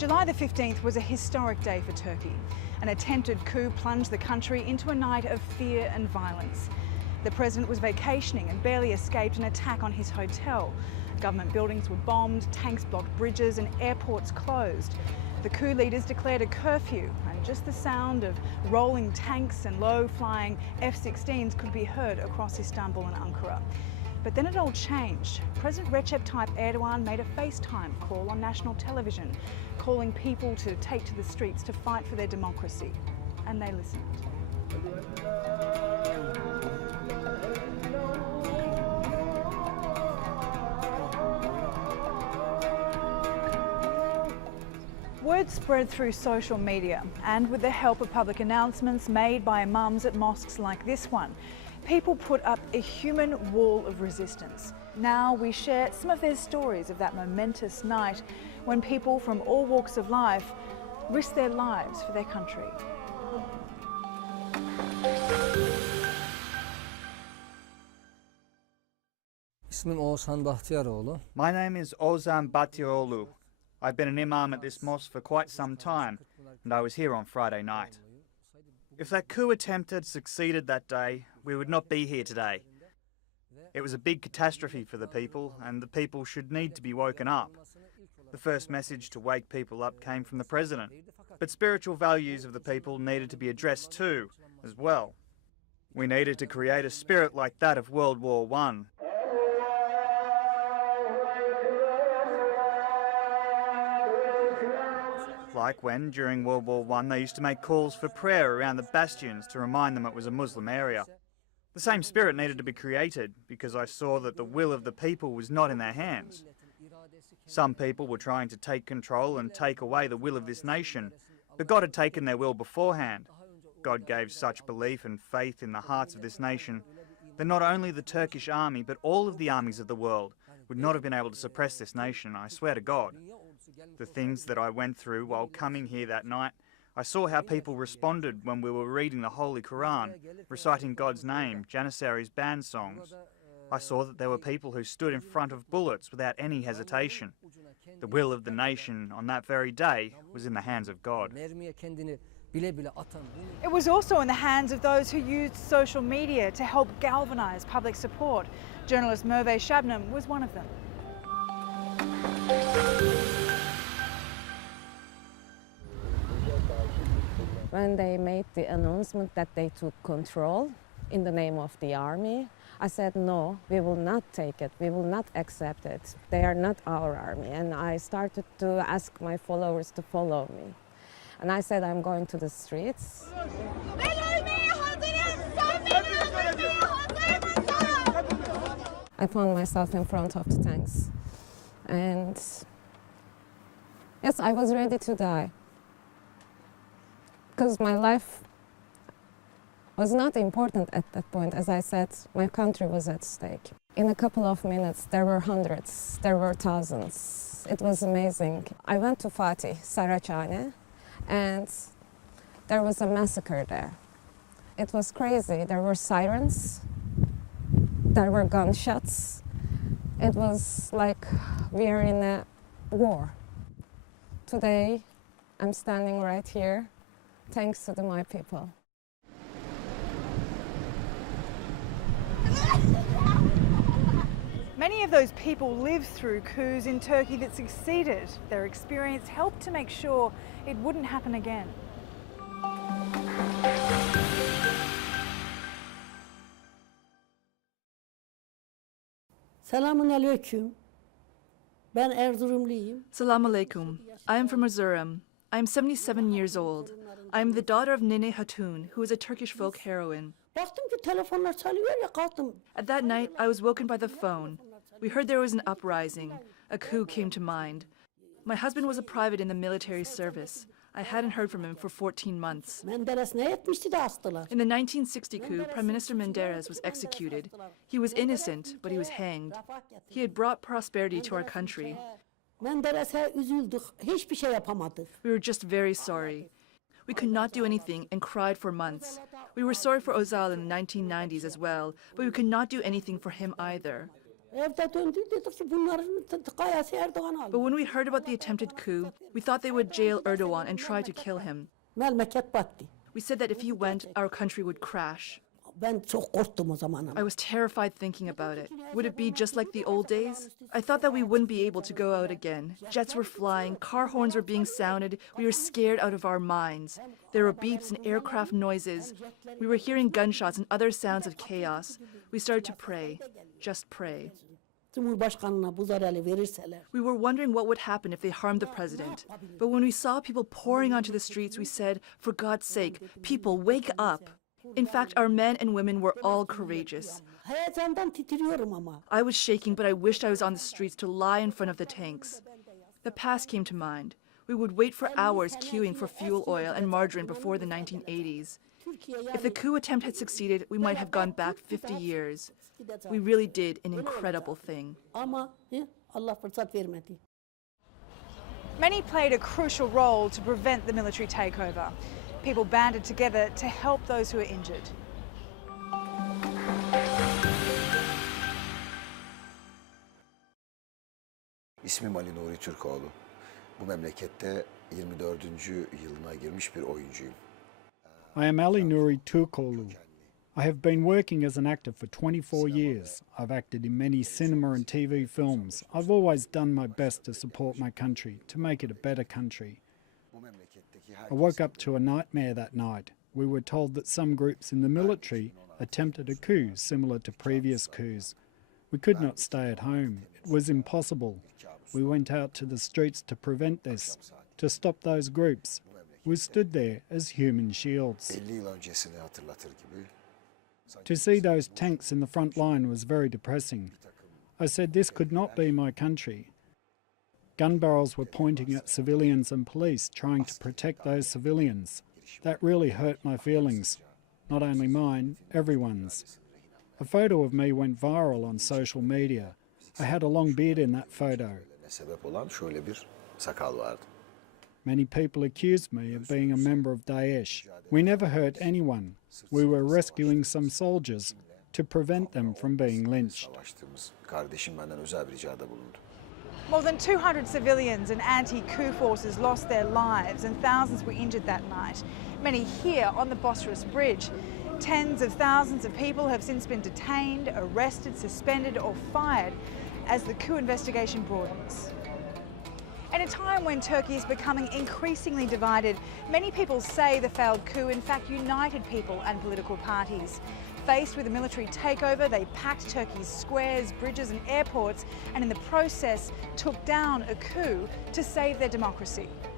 July the 15th was a historic day for Turkey. An attempted coup plunged the country into a night of fear and violence. The president was vacationing and barely escaped an attack on his hotel. Government buildings were bombed, tanks blocked bridges and airports closed. The coup leaders declared a curfew, and just the sound of rolling tanks and low-flying F-16s could be heard across Istanbul and Ankara. But then it all changed. President Recep Tayyip Erdogan made a FaceTime call on national television, calling people to take to the streets to fight for their democracy. And they listened. Word spread through social media, and with the help of public announcements made by imams at mosques like this one, people put up a human wall of resistance. Now we share some of their stories of that momentous night when people from all walks of life risked their lives for their country. İsmim Oğuzhan Bahtiyaroğlu. My name is Ozan Batioğlu. I've been an imam at this mosque for quite some time, and I was here on Friday night. If that coup attempt had succeeded that day, we would not be here today. It was a big catastrophe for the people, and the people should need to be woken up. The first message to wake people up came from the president, but spiritual values of the people needed to be addressed too, as well. We needed to create a spirit like that of World War I. Like when, during World War I, they used to make calls for prayer around the bastions to remind them it was a Muslim area. The same spirit needed to be created because I saw that the will of the people was not in their hands. Some people were trying to take control and take away the will of this nation, but God had taken their will beforehand. God gave such belief and faith in the hearts of this nation that not only the Turkish army, but all of the armies of the world would not have been able to suppress this nation, I swear to God. The things that I went through while coming here that night, I saw how people responded when we were reading the Holy Quran, reciting God's name, Janissary's band songs. I saw that there were people who stood in front of bullets without any hesitation. The will of the nation on that very day was in the hands of God. It was also in the hands of those who used social media to help galvanise public support. Journalist Merve Shabnam was one of them. When they made the announcement that they took control in the name of the army, I said, no, we will not take it, we will not accept it. They are not our army. And I started to ask my followers to follow me. And I said, I'm going to the streets. I found myself in front of the tanks. And yes, I was ready to die. Because my life was not important at that point. As I said, my country was at stake. In a couple of minutes, there were hundreds, there were thousands. It was amazing. I went to Fatih, Saraçhane, and there was a massacre there. It was crazy. There were sirens, there were gunshots. It was like we are in a war. Today, I'm standing right here, thanks to my people. Many of those people lived through coups in Turkey that succeeded. Their experience helped to make sure it wouldn't happen again. Selamun aleyküm. Ben Erzurumluyum. Salam alaikum. I am from Erzurum. I am 77 years old. I am the daughter of Nene Hatun, who is a Turkish folk heroine. Baktım ki telefonlar çalıyor ya kalktım. At that night, I was woken by the phone. We heard there was an uprising. A coup came to mind. My husband was a private in the military service. I hadn't heard from him for 14 months. Menderes ne etmişti de astılar. In the 1960 coup, Prime Minister Menderes was executed. He was innocent, but he was hanged. He had brought prosperity to our country. Menderes'e üzüldük. Hiçbir şey yapamadık. We were just very sorry. We could not do anything and cried for months. We were sorry for Özal in the 1990s as well, but we could not do anything for him either. Evde döndü dedik ki bunların kayası Erdoğan aldı. But when we heard about the attempted coup, we thought they would jail Erdogan and try to kill him. Memleket battı. We said that if he went, our country would crash. Ben çok korktum o zaman ama. I was terrified thinking about it. Would it be just like the old days? I thought that we wouldn't be able to go out again. Jets were flying, car horns were being sounded. We were scared out of our minds. There were beeps and aircraft noises. We were hearing gunshots and other sounds of chaos. We started to pray, just pray. Cumhurbaşkanına bu zararı verirseler. We were wondering what would happen if they harmed the president. But when we saw people pouring onto the streets, we said, for God's sake, people, wake up. In fact, our men and women were all courageous. Heyecandan titriyorum ama. I was shaking, but I wished I was on the streets to lie in front of the tanks. The past came to mind. We would wait for hours queuing for fuel oil and margarine before the 1980s. If the coup attempt had succeeded, we might have gone back 50 years. We really did an incredible thing. Ama Allah fırsat vermedi. Many played a crucial role to prevent the military takeover. People banded together to help those who were injured. İsmim Ali Nuri Türkoğlu. Bu memlekette 24. yılına girmiş bir oyuncuyum. I am Ali Nuri Turkoglu. I have been working as an actor for 24 years. I've acted in many cinema and TV films. I've always done my best to support my country, to make it a better country. I woke up to a nightmare that night. We were told that some groups in the military attempted a coup similar to previous coups. We could not stay at home. It was impossible. We went out to the streets to prevent this, to stop those groups. We stood there as human shields. 50 yıl öncesini hatırlatır gibi. To see those tanks in the front line was very depressing. I said this could not be my country. Gun barrels were pointing at civilians and police, trying to protect those civilians. That really hurt my feelings. Not only mine, everyone's. A photo of me went viral on social media. I had a long beard in that photo. Sebep olan şöyle bir sakal vardı. Many people accused me of being a member of Daesh. We never hurt anyone. We were rescuing some soldiers to prevent them from being lynched. Savaştığımız kardeşim benden özel bir ricada bulundu. More than 200 civilians and anti-coup forces lost their lives and thousands were injured that night, many here on the Bosphorus Bridge. Tens of thousands of people have since been detained, arrested, suspended or fired as the coup investigation broadens. At a time when Turkey is becoming increasingly divided, many people say the failed coup in fact united people and political parties. Faced with a military takeover, they packed Turkey's squares, bridges and airports and in the process took down a coup to save their democracy.